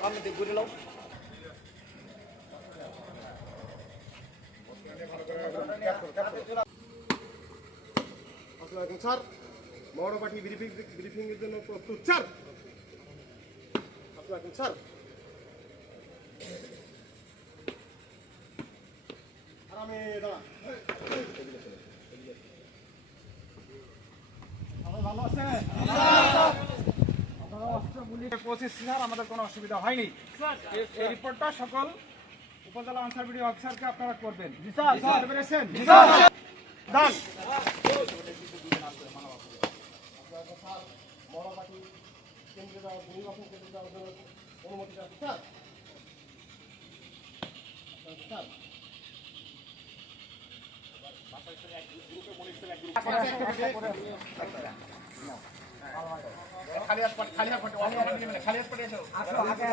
সামনে দিকে ঘুরে নাও। স্যার মৌরপাঠি ব্রিফিং এর জন্য প্রস্তুত স্যার। স্যার আরামে দাঁড়া। ভালো আছে? পৌঁছেছি স্যার, আমাদের কোনো অসুবিধা হয়নি। এই রিপোর্টটা সকল উপজেলা আনসার বিডি অফিসারকে আপনারা করবেন। জি স্যার। পেরেছেন? জি স্যার। ডান। মৌরপাঠি কেন্দ্রে যাওয়ার নির্বাচন কেন্দ্রে যাওয়ার জন্য অনুমতি আছে স্যার। স্যার খালি হাত পাঠিয়ে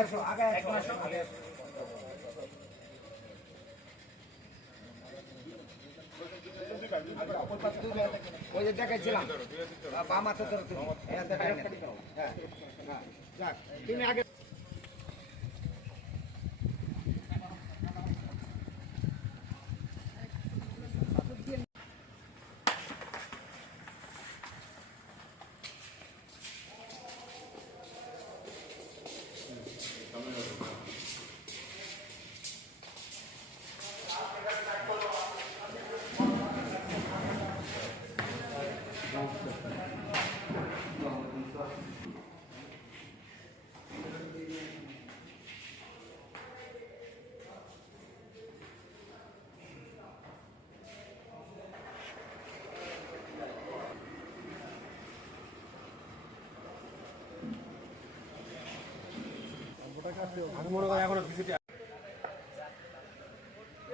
আসো। আগে আসো। ওই যে দেখাচ্ছিলাম বাম হাতে ধরো তুমি। যাক তুমি আগে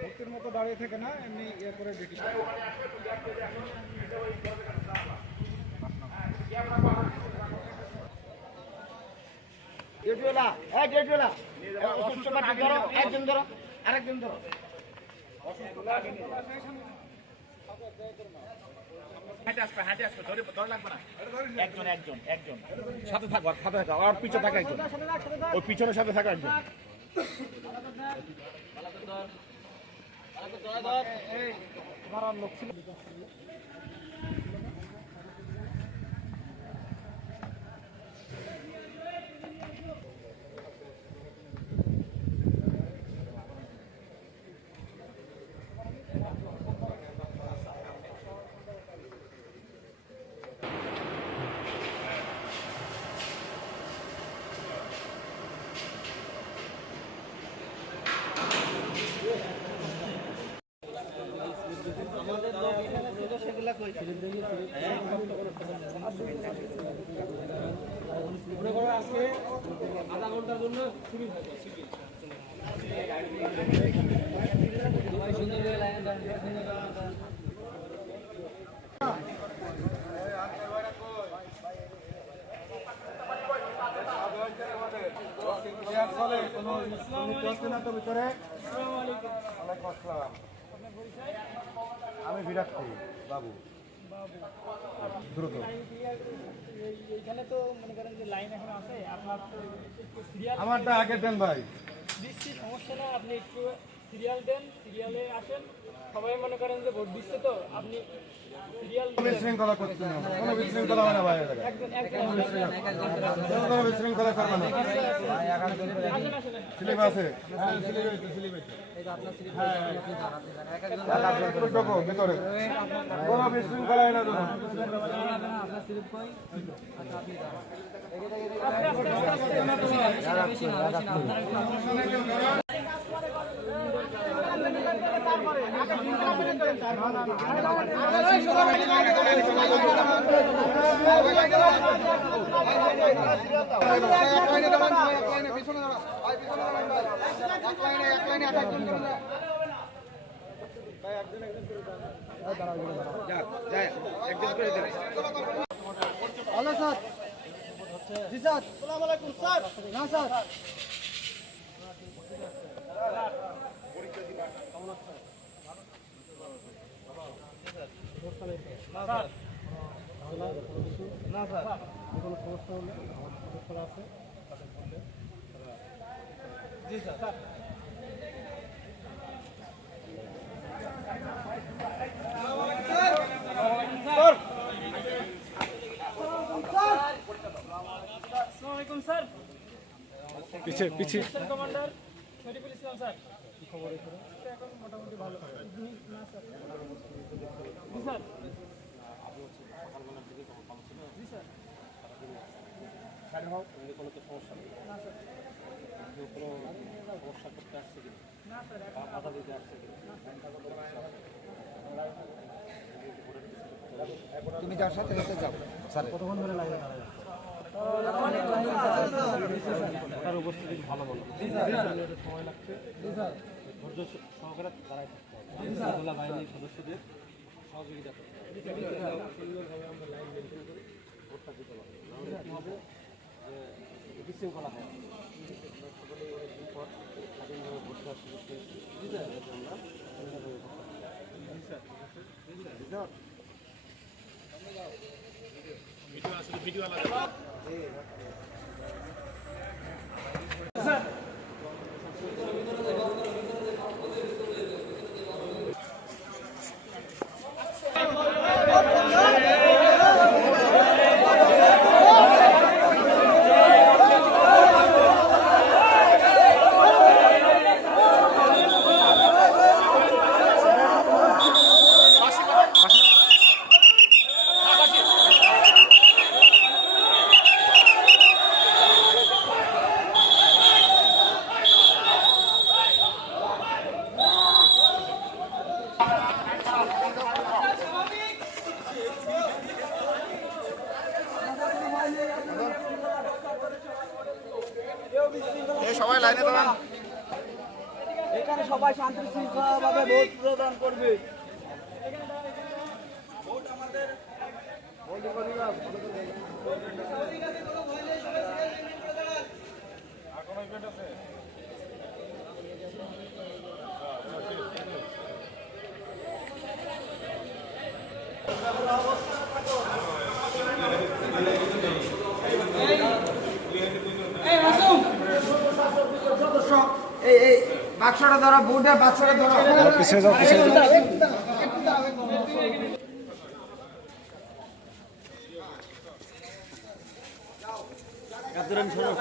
ভক্তির মতো দাঁড়িয়ে থেকে না, এমনি ইয়ে করে দেখি। একজন ধরো আরেকজন ধরো। একজন সাথে থাকো, আর পিছনে থাকা একজন, ওই পিছনের সাথে থাকা একজন। লোক ছিল আজকে আধা ঘন্টার জন্য শুরু হবে। ভিতরে আমি বিরাট করি বাবু দ্রুত। এইখানে তো মনে করেন যে লাইন এখন আছে, আপনার আমারটা আগে দেন ভাই। দিচ্ছি, সমস্যা না, আপনি একটু সিরিয়াল দেন, সিরিয়ালে আসেন। সবাই মনে করেন যে ভোট দিচ্ছে, তো আপনি সিরিয়াল বিশৃঙ্খলা করতে না, কোনো বিশৃঙ্খলা হয় না ভাই। কোনো বিশৃঙ্খলা করবে না। স্লিপ আছে ভিতরে, কোনো বিশৃঙ্খলা হয় না। Hello sir. জি স্যার। আসসালামু আলাইকুম স্যার। না স্যার, না স্যার, কোনো সমস্যা হলে আমার সদস্যরা আছে, তাদের মধ্যে তারা জি স্যার। আসসালামু আলাইকুম স্যার। পিছে পিছে section commander Shariful Islam sir. কি খবর এখন মোটামুটি ভালো। না স্যার। জি স্যার। জি স্যার। না স্যার। না স্যার তুমি যার সাথে সাথে যাও স্যার কতক্ষণ ধরে লাগবে তার উপস্থিতি ভালো বলো সময় লাগছে ধৈর্য সহকারে দাঁড়ায় থাকতে হবে বাহিনীর সদস্যদের সহযোগিতা করতে সুন্দরভাবে আমরা লাইন মেনটেন করে ভোটটা দিতে পারবো নাহলে কী হবে যে বিশৃঙ্খলা হয় সকলে অনেকদিন পর স্বাধীনভাবে ভোট দেওয়ার সুযোগ পেয়েছি আমরা সুন্দরভাবে ভোট ভিডিও আলাদা সবাই লাইনে দাঁড়ান এখানে সবাই শান্তি শৃঙ্খলাভাবে ভোট প্রদান করবে। এই বাক্সটা ধরো, ভোটের বাক্সটা ধরো। পিছিয়ে যাও পিছিয়ে যাও একজন শোনো